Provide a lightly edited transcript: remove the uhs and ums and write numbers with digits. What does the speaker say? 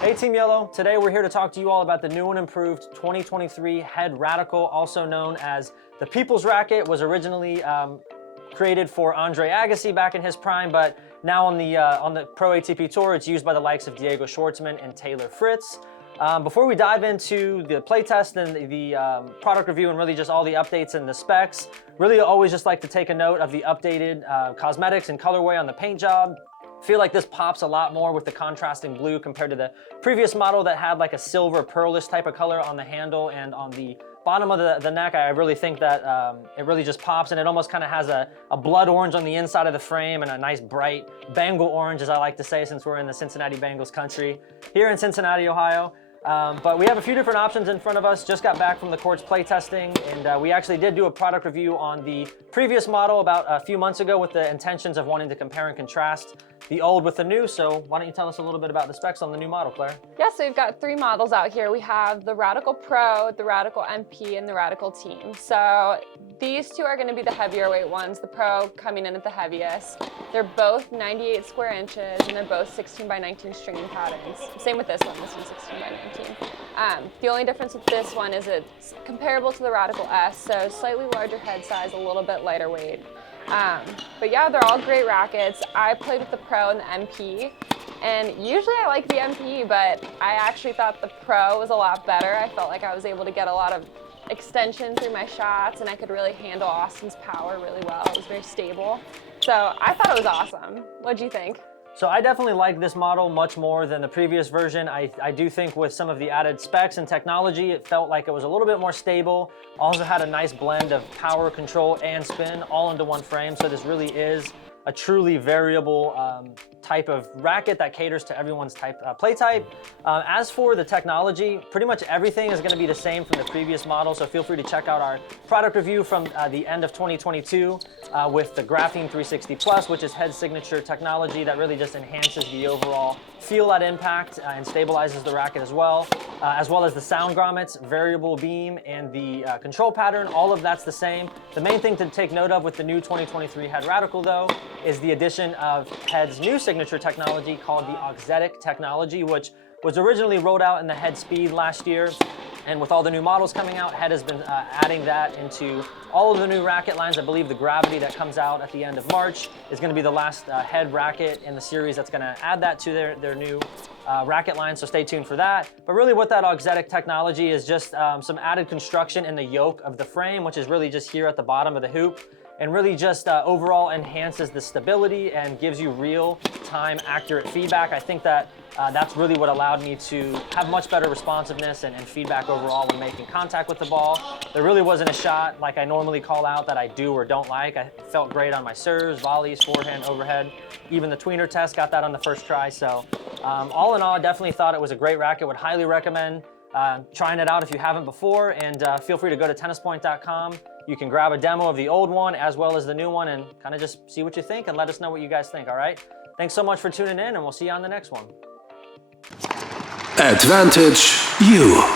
Hey Team Yellow, today we're here to talk to you all about the new and improved 2023 Head Radical, also known as the People's Racquet. Was originally created for Andre Agassi back in his prime, but now on the Pro ATP Tour, it's used by the likes of Diego Schwartzman and Taylor Fritz. Before we dive into the playtest and the product review and really just all the updates and the specs, really always just like to take a note of the updated cosmetics and colorway on the paint job. Feel like this pops a lot more with the contrasting blue compared to the previous model that had like a silver pearlish type of color on the handle and on the bottom of the neck. I really think that it really just pops, and it almost kind of has a blood orange on the inside of the frame and a nice bright Bengal orange, as I like to say, since we're in the Cincinnati Bengals country here in Cincinnati, Ohio. But we have a few different options in front of us. Just got back from the courts playtesting, and we actually did do a product review on the previous model about a few months ago with the intentions of wanting to compare and contrast the old with the new. So why don't you tell us a little bit about the specs on the new model, Claire? Yeah, so we've got three models out here. We have the Radical Pro, the Radical MP, and the Radical Team. So these two are going to be the heavier weight ones, the Pro coming in at the heaviest. They're both 98 square inches, and they're both 16 by 19 stringing patterns. Same with this one. This one's 16 by 19. The only difference with this one is it's comparable to the Radical S, so slightly larger head size, a little bit lighter weight. But yeah, they're all great rackets. I played with the Pro and the MP, and usually I like the MP, but I actually thought the Pro was a lot better. I felt like I was able to get a lot of extension through my shots, and I could really handle Austin's power really well. It was very stable. So I thought it was awesome. What'd you think? So I definitely like this model much more than the previous version. I do think with some of the added specs and technology, it felt like it was a little bit more stable. Also had a nice blend of power, control, and spin all into one frame. So this really is a truly variable type of racket that caters to everyone's play type. As for the technology, pretty much everything is going to be the same from the previous model, so feel free to check out our product review from the end of 2022 with the Graphene 360 Plus, which is head signature technology that really just enhances the overall feel at impact and stabilizes the racket as well as the sound grommets, variable beam, and the control pattern. All of that's the same. The main thing to take note of with the new 2023 Head Radical, though, is the addition of Head's new signature technology called the Auxetic Technology, which was originally rolled out in the Head Speed last year. And with all the new models coming out, Head has been adding that into all of the new racket lines. I believe the Gravity that comes out at the end of March is going to be the last Head racket in the series that's going to add that to their new racket line, so stay tuned for that. But really what that Auxetic technology is just some added construction in the yoke of the frame, which is really just here at the bottom of the hoop, and really just overall enhances the stability and gives you real-time accurate feedback. I think that that's really what allowed me to have much better responsiveness and feedback overall when making contact with the ball. There really wasn't a shot like I normally call out that I do or don't like. I felt great on my serves, volleys, forehand, overhead. Even the tweener test, got that on the first try. So all in all, I definitely thought it was a great racket. Would highly recommend trying it out if you haven't before, and feel free to go to tennispoint.com. You can grab a demo of the old one as well as the new one and kind of just see what you think and let us know what you guys think, all right? Thanks so much for tuning in, and we'll see you on the next one. Advantage you.